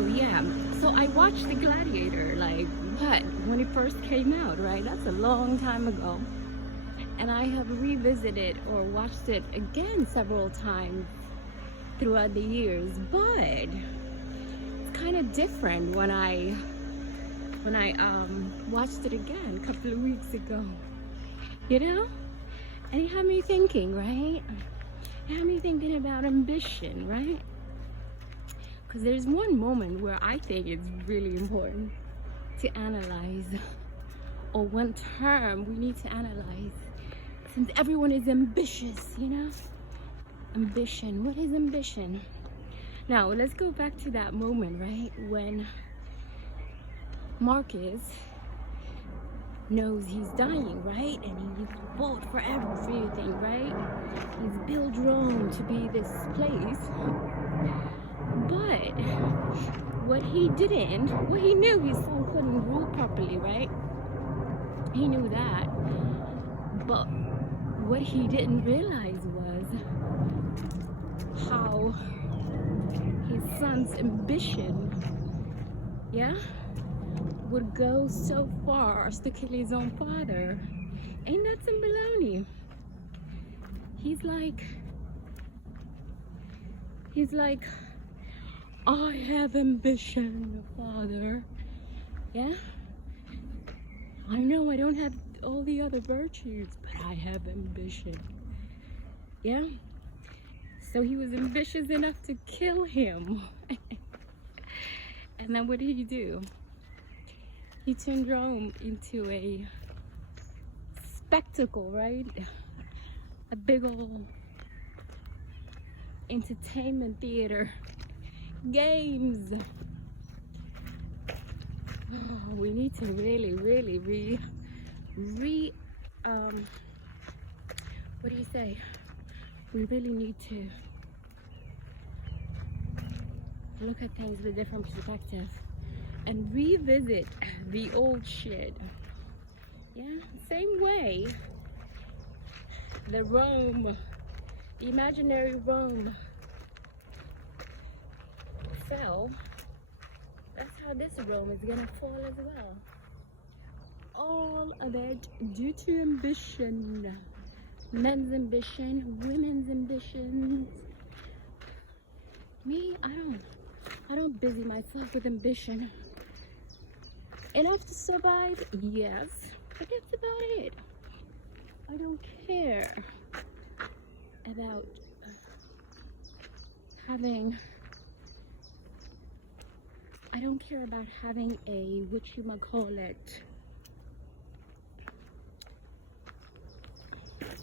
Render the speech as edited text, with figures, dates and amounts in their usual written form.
So yeah, so I watched The Gladiator, like what, when it first came out, right? That's a long time ago. And I have revisited or watched it again several times throughout the years, but it's kind of different when I watched it again a couple of weeks ago, you know? And it had me thinking, right? It had me thinking about ambition, right? Because there's one moment where I think it's really important to analyze, or one term we need to analyze, since everyone is ambitious, you know? Ambition. What is ambition? Now, let's go back to that moment, right? When Marcus knows he's dying, right? And he's fought for everything, right? He's built Rome to be this place. But what he knew his son couldn't rule properly, right? He knew that. But what he didn't realize was how his son's ambition, yeah, would go so far as to kill his own father. Ain't that some baloney? He's like, I have ambition, father. Yeah? I know I don't have all the other virtues, but I have ambition. Yeah? So he was ambitious enough to kill him. And then what did he do? He turned Rome into a spectacle, right? A big old entertainment theater. Games. Oh, we need to really what do you say? We really need to look at things with a different perspective and revisit the old shit. Yeah, same way the imaginary Rome fell. That's how this Rome is gonna fall as well. All of it due to ambition. Men's ambition, women's ambitions. Me, I don't busy myself with ambition. Enough to survive? Yes, but that's about it. I don't care about having a whatchamacallit,